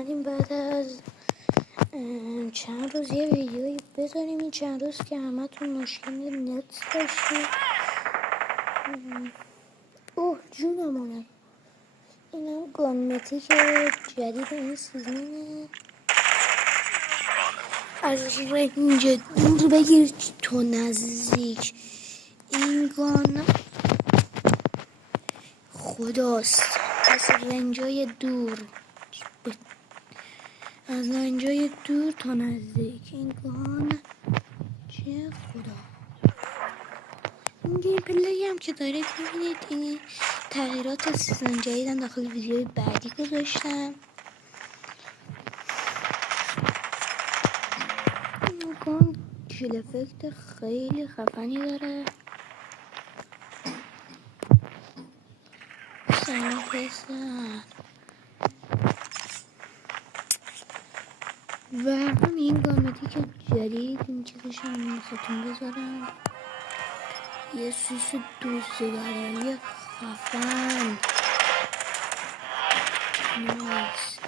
اومدیم بعد از چند روز یه ویدیویی بذاریم. این چند روز که همتون مشکل نت داشتید. اوه جونمونه. اینم گانمتی که جدید این سیزنه. از رنج دور بگیر تو نزدیک. این گان خداست. از رنجای دور تا نزدیک. این گان چه خدا. این گیم پلی هم که دارید ببینید، این تغییرات سیزن جدیدن داخل ویدیوی بعدی گذاشتم. این گان کیل افکت خیلی خفنی داره. سلام پسر. و هم این گانمتی که جدید این چیزش هم میخواتون بذارم. یه سوس دوست دریایی خفن. نایس.